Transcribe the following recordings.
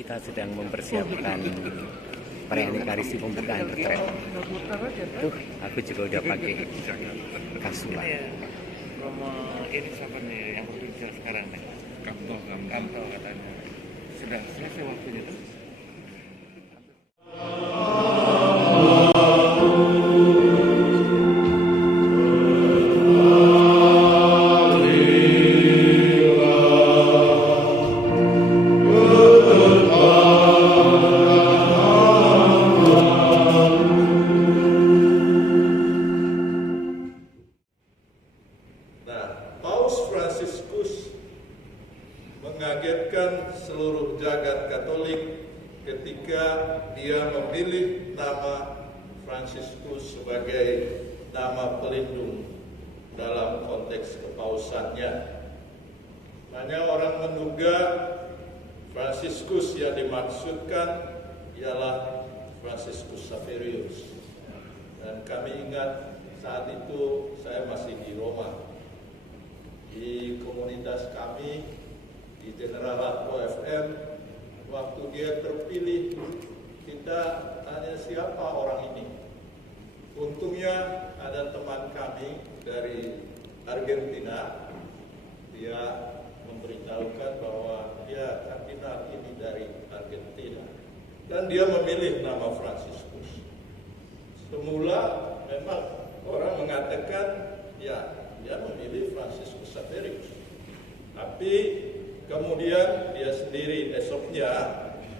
kita sedang mempersiapkan perayaan Ekaristi pembukaan retret. Tuh, aku juga udah pakai kasula. Promo ini siapa nih yang bekerja sekarang nih? Kanto katanya. Sudah selesai waktunya tuh. Mengagetkan seluruh jagat Katolik ketika dia memilih nama Fransiskus sebagai nama pelindung dalam konteks kepausannya. Banyak orang menduga Fransiskus yang dimaksudkan ialah Fransiskus Xaverius, dan kami ingat saat itu saya masih di Roma. Di komunitas kami di General Latko FM, waktu dia terpilih, kita tanya siapa orang ini. Untungnya ada teman kami dari Argentina, dia memberitahukan bahwa dia kardinal ini dari Argentina, dan dia memilih nama Fransiskus. Semula memang orang mengatakan ya dia memilih Fransiskus Xaverius, tapi kemudian dia sendiri esoknya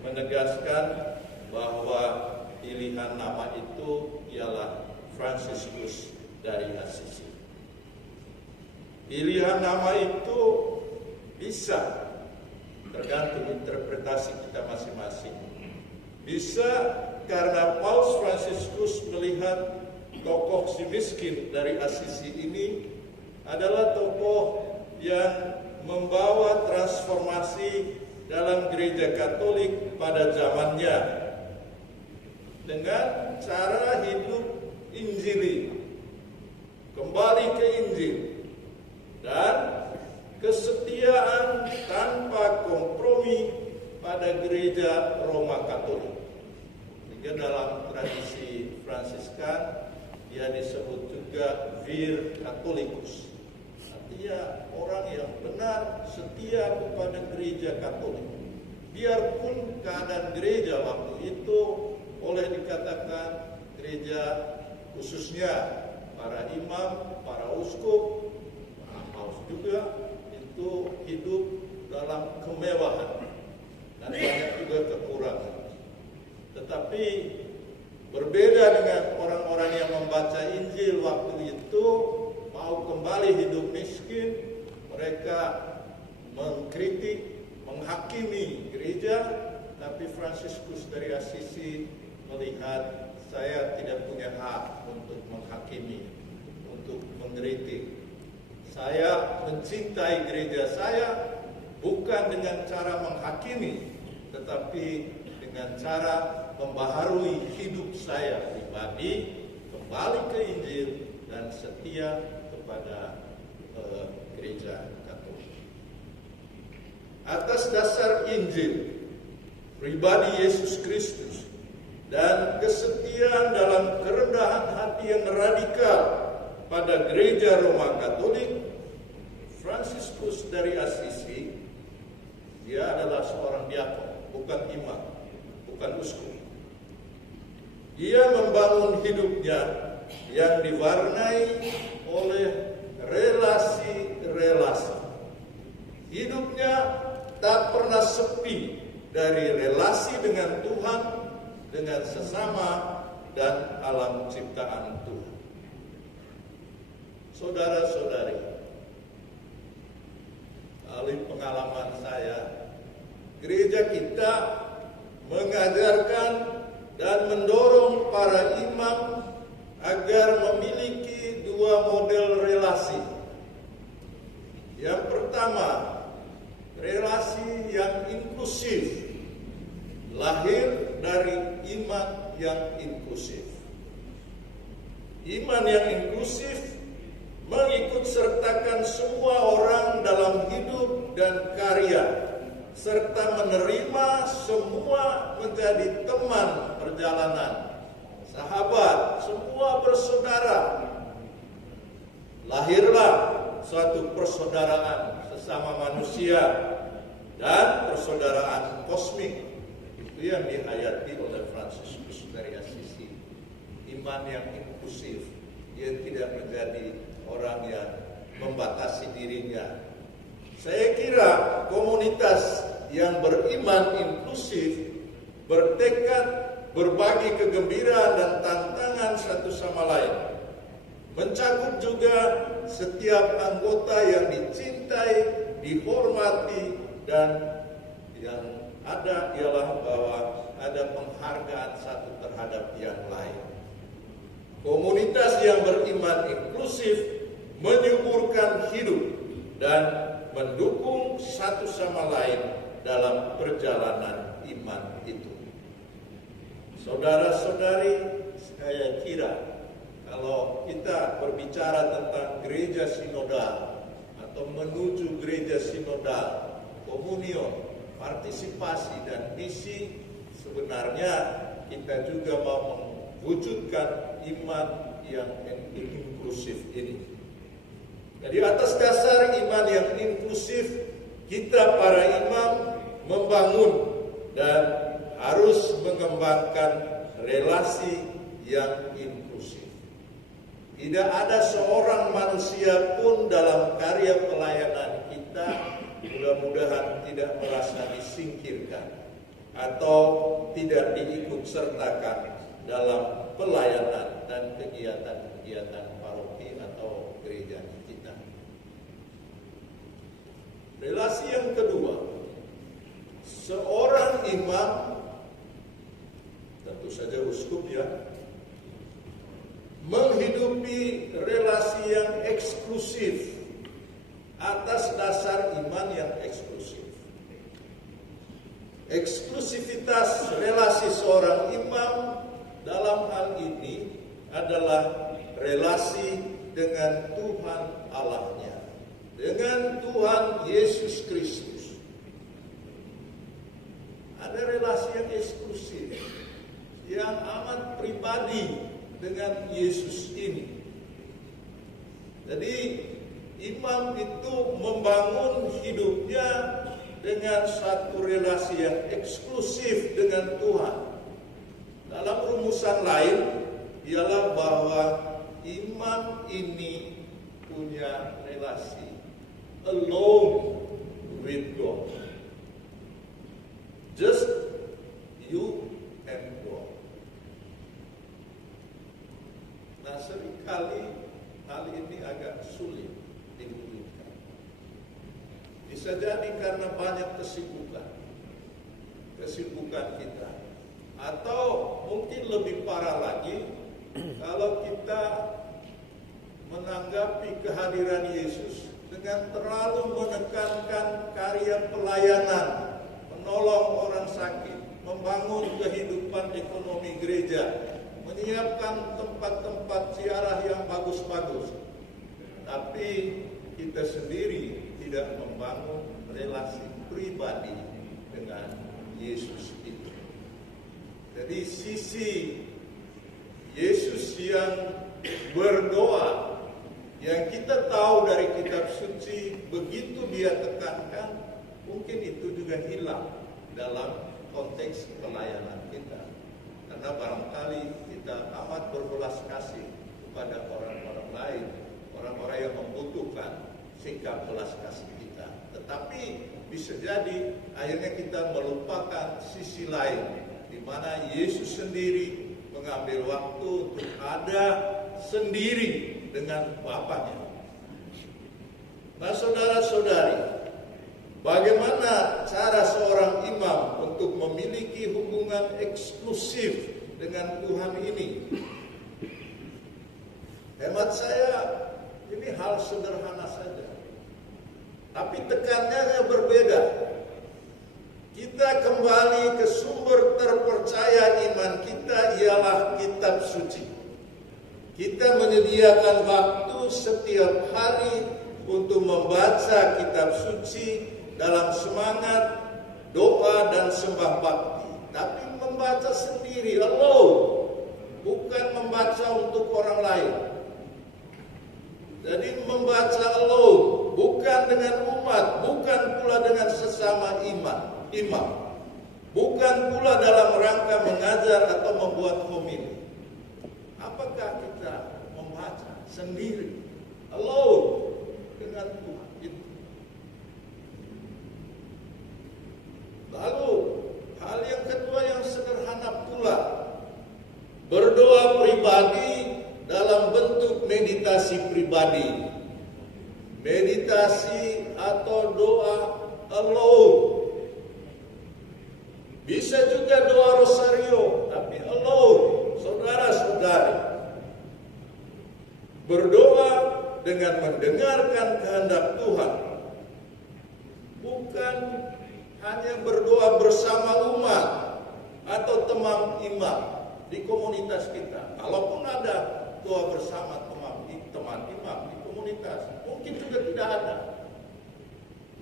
menegaskan bahwa pilihan nama itu ialah Fransiskus dari Assisi. Pilihan nama itu bisa tergantung interpretasi kita masing-masing. Bisa karena Paus Fransiskus melihat tokoh si miskin dari Assisi ini adalah tokoh yang membawa transformasi dalam gereja Katolik pada zamannya dengan cara hidup Injili, kembali ke Injil, dan kesetiaan tanpa kompromi pada gereja Roma Katolik. Sehingga dalam tradisi Fransiskan dia disebut juga Vir Catholicus, artinya orang yang benar setia kepada gereja Katolik. Biarpun keadaan gereja waktu itu boleh dikatakan gereja khususnya para imam, para uskup, para paus juga itu hidup dalam kemewahan dan banyak juga kekurangan. Tetapi berbeda dengan orang-orang yang membaca Injil waktu itu, mau kembali hidup miskin, mereka mengkritik, menghakimi gereja, tapi Fransiskus dari Assisi melihat saya tidak punya hak untuk menghakimi, untuk mengkritik. Saya mencintai gereja saya bukan dengan cara menghakimi, tetapi dengan cara membaharui hidup saya pribadi, kembali ke Injil dan setia kepada gereja Katolik. Atas dasar Injil, pribadi Yesus Kristus, dan kesetiaan dalam kerendahan hati yang radikal pada gereja Roma Katolik, Fransiskus dari Assisi, dia adalah seorang diakon, bukan imam, bukan uskup. Dia membangun hidupnya yang diwarnai oleh relasi-relasi. Hidupnya tak pernah sepi dari relasi dengan Tuhan, dengan sesama, dan alam ciptaan Tuhan. Saudara-saudari, dari pengalaman saya, gereja kita mengajarkan dan mendorong para imam agar memiliki dua model relasi. Yang pertama, relasi yang inklusif, lahir dari iman yang inklusif. Iman yang inklusif mengikut sertakan semua orang dalam hidup dan karya, serta menerima semua menjadi teman perjalanan, sahabat, semua bersaudara. Lahirlah suatu persaudaraan sesama manusia dan persaudaraan kosmik. Itu yang dihayati oleh Fransiskus dari Assisi. Iman yang inklusif, dia tidak menjadi orang yang membatasi dirinya. Saya kira komunitas yang beriman inklusif bertekad berbagi kegembiraan dan tantangan satu sama lain. Mencakup juga setiap anggota yang dicintai, dihormati, dan yang ada ialah bahwa ada penghargaan satu terhadap yang lain. Komunitas yang beriman inklusif menyuburkan hidup dan mendukung satu sama lain dalam perjalanan iman itu. Saudara-saudari, saya kira kalau kita berbicara tentang gereja sinodal atau menuju gereja sinodal, komunion, partisipasi dan misi, sebenarnya kita juga mau mewujudkan iman yang inklusif ini. Jadi atas dasar iman yang inklusif, kita para imam membangun dan harus mengembangkan relasi yang inklusif. Tidak ada seorang manusia pun dalam karya pelayanan kita mudah-mudahan tidak merasa disingkirkan atau tidak diikut sertakan dalam pelayanan dan kegiatan-kegiatan paroki atau gereja kita. Relasi yang kedua, seorang imam, tentu saja uskup ya, menghidupi relasi yang eksklusif atas dasar iman yang eksklusif. Eksklusivitas relasi seorang imam dalam hal ini adalah relasi dengan Tuhan Allahnya, dengan Tuhan Yesus Kristus. Ada relasi yang eksklusif, yang amat pribadi dengan Yesus ini. Jadi imam itu membangun hidupnya dengan satu relasi yang eksklusif dengan Tuhan. Dalam rumusan lain ialah bahwa imam ini punya relasi alone with God. Just you and God. Nah, seringkali hal ini agak sulit diwujudkan. Bisa jadi karena banyak kesibukan kita. Atau mungkin lebih parah lagi, kalau kita menanggapi kehadiran Yesus dengan terlalu menekankan karya pelayanan, menolong orang sakit, membangun kehidupan ekonomi gereja, menyiapkan tempat-tempat ziarah yang bagus-bagus. Tapi kita sendiri tidak membangun relasi pribadi dengan Yesus itu. Jadi sisi Yesus yang berdoa, yang kita tahu dari kitab suci, begitu dia tekankan, mungkin itu juga hilang dalam konteks pelayanan kita. Karena barangkali kita amat berbelas kasih kepada orang-orang lain, orang-orang yang membutuhkan sikap belas kasih kita. Tetapi bisa jadi akhirnya kita melupakan sisi lain, di mana Yesus sendiri mengambil waktu untuk ada sendiri dengan Bapanya. Nah, saudara-saudari, bagaimana cara seorang imam untuk memiliki hubungan eksklusif dengan Tuhan ini? Hemat saya, ini hal sederhana saja. Tapi tekanannya berbeda. Kita kembali ke sumber terpercaya iman kita ialah kitab suci. Kita menyediakan waktu setiap hari untuk membaca kitab suci dalam semangat doa dan sembah bakti, tapi membaca sendiri, alone, bukan membaca untuk orang lain. Jadi membaca alone, bukan dengan umat, bukan pula dengan sesama imam, bukan pula dalam rangka mengajar atau membuat homili. Apakah kita membaca sendiri, alone, dengan Tuhan itu? Lalu hal yang kedua yang sederhana pula, berdoa pribadi dalam bentuk meditasi pribadi. Meditasi atau doa alone. Bisa juga doa rosario, tapi alone, saudara-saudari. Berdoa dengan mendengarkan kehendak Tuhan. Bukan hanya berdoa bersama umat atau teman imam di komunitas kita. Kalaupun ada doa bersama teman imam di komunitas, mungkin juga tidak ada.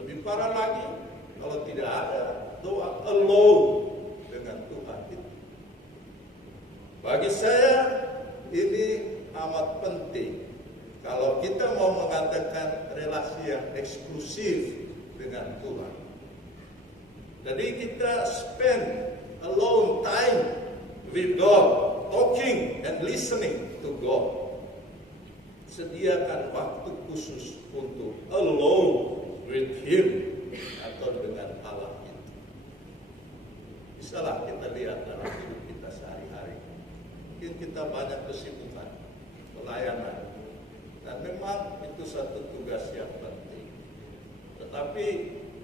Lebih parah lagi kalau tidak ada doa alone dengan Tuhan itu. Bagi saya ini amat penting kalau kita mau mengatakan relasi yang eksklusif dengan Tuhan. Jadi kita spend alone time with God, talking and listening to God. Sediakan waktu khusus untuk alone with Him atau dengan Allah itu. Bisalah kita lihat dalam hidup kita sehari-hari. Mungkin kita banyak kesibukan, pelayanan, dan memang itu satu tugas yang penting. Tetapi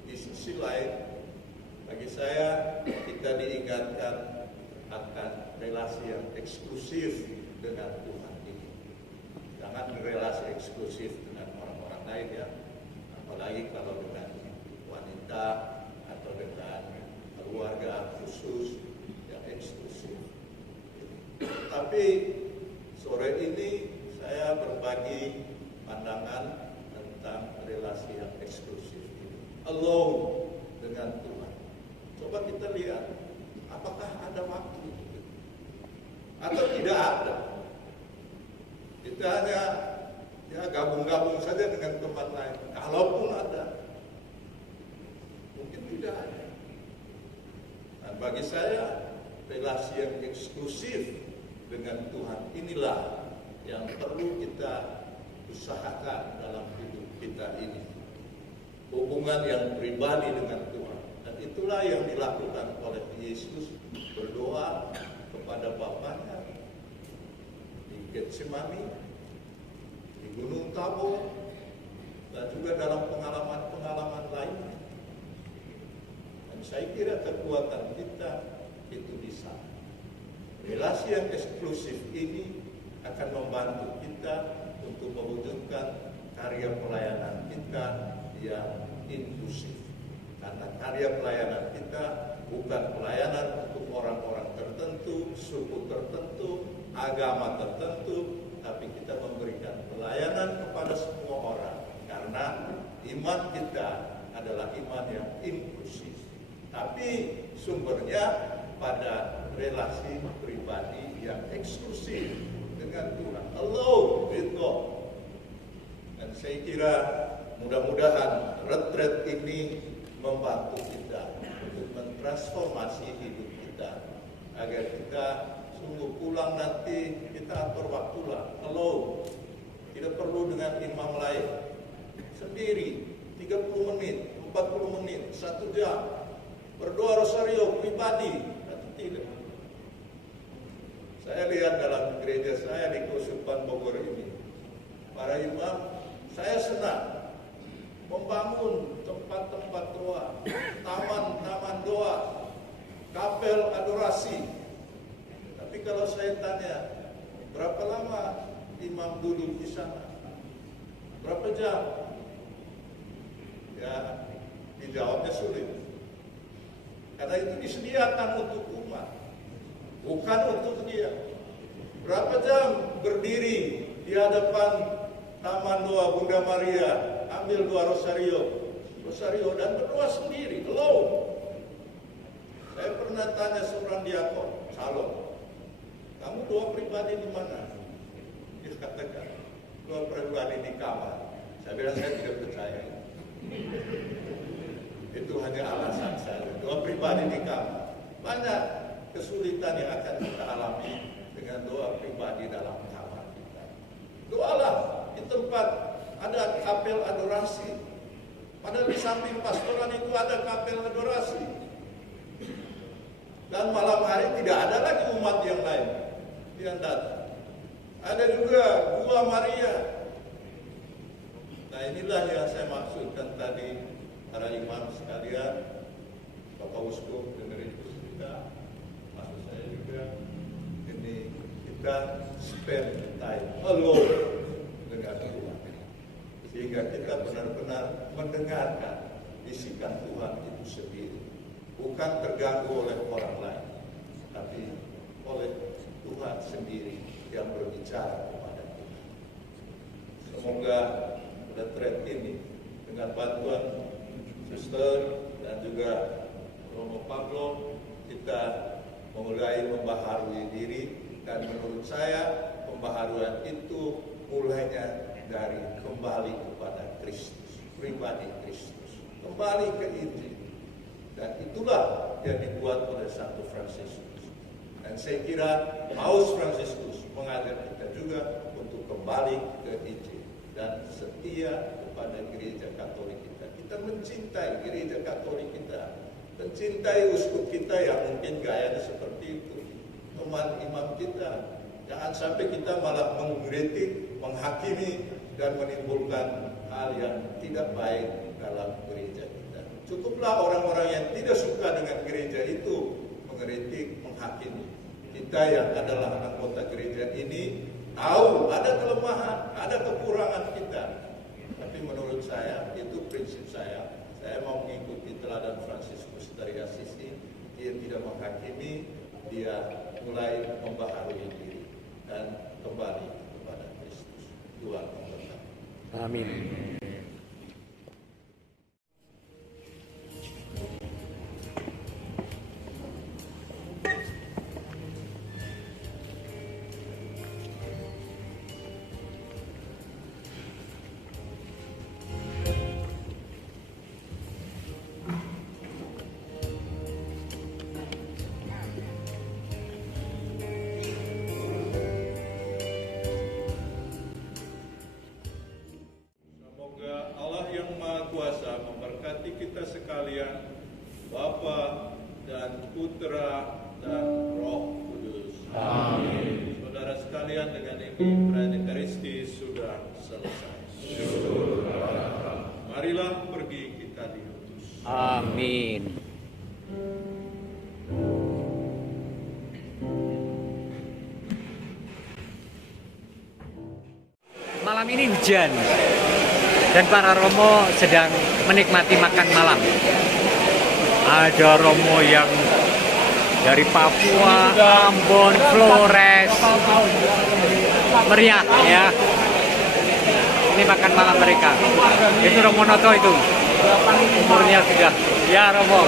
di sisi lain, bagi saya kita diingatkan akan relasi yang eksklusif dengan Tuhan ini. Jangan relasi eksklusif dengan orang-orang lain ya, apalagi kalau dengan wanita atau dengan keluarga khusus yang eksklusif. Tapi sore ini saya berbagi pandangan tentang relasi yang eksklusif ini, alone dengan Tuhan. Coba kita lihat, apakah ada waktu atau tidak ada? Kita hanya gabung-gabung saja dengan teman lain. Kalaupun ada, mungkin tidak ada. Dan bagi saya, relasi yang eksklusif dengan Tuhan inilah yang perlu kita usahakan dalam hidup kita ini. Hubungan yang pribadi dengan Tuhan. Dan itulah yang dilakukan oleh Yesus, berdoa kepada Bapaknya di Getsemani, di Gunung Tabor, dan juga dalam pengalaman-pengalaman lainnya. Dan saya kira kekuatan kita itu di sana. Relasi yang eksklusif ini akan membantu kita untuk mewujudkan karya pelayanan kita yang inklusif. Karena karya pelayanan kita bukan pelayanan untuk orang-orang tertentu, suku tertentu, agama tertentu, tapi kita memberikan pelayanan kepada semua orang. Karena iman kita adalah iman yang inklusif. Tapi sumbernya pada relasi pribadi yang eksklusif dengan Tuhan, alone with God. Dan saya kira mudah-mudahan retret ini membantu kita untuk mentransformasi hidup kita, agar kita sungguh pulang nanti kita atur waktulah alone, tidak perlu dengan imam lain, sendiri 30 menit, 40 menit, 1 jam berdoa rosario pribadi atau tidak. Saya lihat dalam gereja saya di Kusupan Bogor ini, para imam, saya senang membangun tempat-tempat doa, taman-taman doa, kapel adorasi. Tapi kalau saya tanya, berapa lama imam duduk di sana? Berapa jam? Ya, dijawabnya sulit. Karena itu disediakan untuk umat, bukan untuk dia. Berapa jam berdiri di hadapan Taman Doa Bunda Maria, ambil doa rosario dan berdoa sendiri, alone. Saya pernah tanya seorang diakon, calon, kamu doa pribadi di mana? Dia katakan, doa pribadi di kamar. Saya bilang saya tidak percaya. Itu hanya alasan saya. Doa pribadi di kamar. Banyak kesulitan yang akan kita alami dengan doa pribadi dalam kamar kita. Doalah di tempat ada kapel adorasi. Padahal di samping pastoran itu ada kapel adorasi. Dan malam hari tidak ada lagi umat yang lain yang datang. Ada juga Gua Maria. Nah inilah yang saya maksudkan tadi, para imam sekalian, Bapak Uskup dengerin kita, maksud saya juga, ini kita spend time alone dengan Tuhan. Sehingga kita benar-benar mendengarkan bisikan Tuhan itu sendiri. Bukan terganggu oleh orang lain, tapi oleh Tuhan sendiri yang berbicara kepada kita. Semoga retret ini dengan bantuan suster dan juga Romo Pablo kita mulai membaharui diri, dan menurut saya pembaharuan itu mulainya dari kembali kepada Kristus, pribadi Kristus, kembali ke Injil. Dan itulah yang dibuat oleh Santo Fransiskus. Dan saya kira Paus Fransiskus mengajak kita juga untuk kembali ke Injil dan setia kepada gereja Katolik kita. Kita mencintai gereja Katolik kita, mencintai uskup kita yang mungkin gayanya seperti itu, teman imam kita. Jangan sampai kita malah mengkritik, menghakimi, dan menimbulkan hal yang tidak baik dalam gereja kita. Cukuplah orang-orang yang tidak suka dengan gereja itu mengkritik, menghakimi. Kita yang adalah anggota gereja ini tahu ada kelemahan, ada kekurangan kita. Tapi menurut saya, itu prinsip saya mau mengikuti teladan Fransiskus dari Assisi. Dia tidak menghakimi, dia mulai membaharui diri dan kembali kepada Kristus. Tuhan memberkati. Amin. Kuasa memberkati kita sekalian, Bapa dan Putra dan Roh Kudus. Amin. Saudara sekalian, dengan ini perayaan Ekaristi sudah selesai. Marilah pergi kita diutus. Amin. Malam ini hujan dan para romo sedang menikmati makan malam. Ada romo yang dari Papua, Ambon, Flores, meriah ya. Ini makan malam mereka. Itu Romo Noto itu. Umurnya sudah. Ya Romo.